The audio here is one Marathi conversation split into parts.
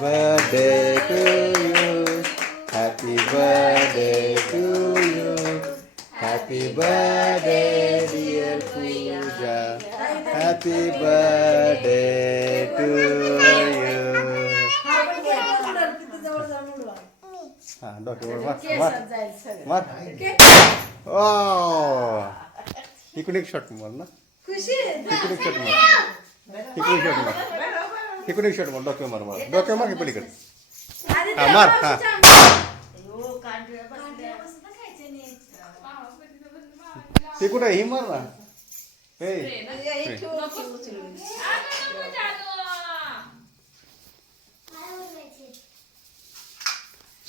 birthday to you. Happy birthday to you. Happy birthday dear Pooja. Happy birthday to you. हा डोक्यावर मार मार इकडे एक शॉट मार ना इकडे एक शॉट मार इकडे एक शॉट मार इकडे एक शॉट मार डोक्यावर मार डोक्यावर मार पलीकडे हा मार हा ते कुठे ही मार ना हे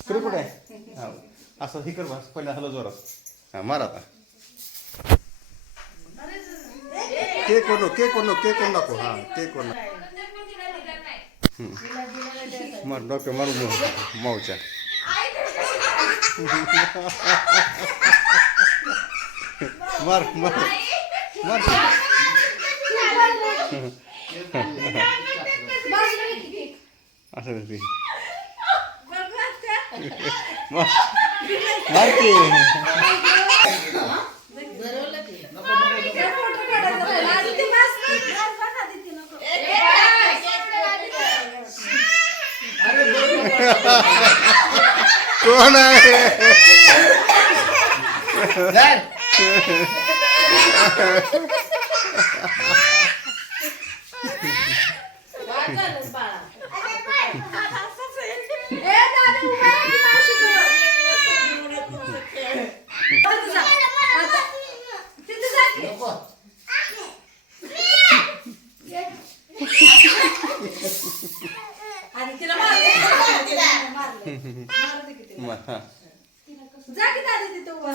तरी कुठे हा असं ही कर बस पहिला हलो जोरात हा मार आता केक कोण नको हा केक कोण मार डॉक्टर मारू माऊच्या मार मार मार असं ते मार मार की कोण आहे जा की दादी तिथं उभा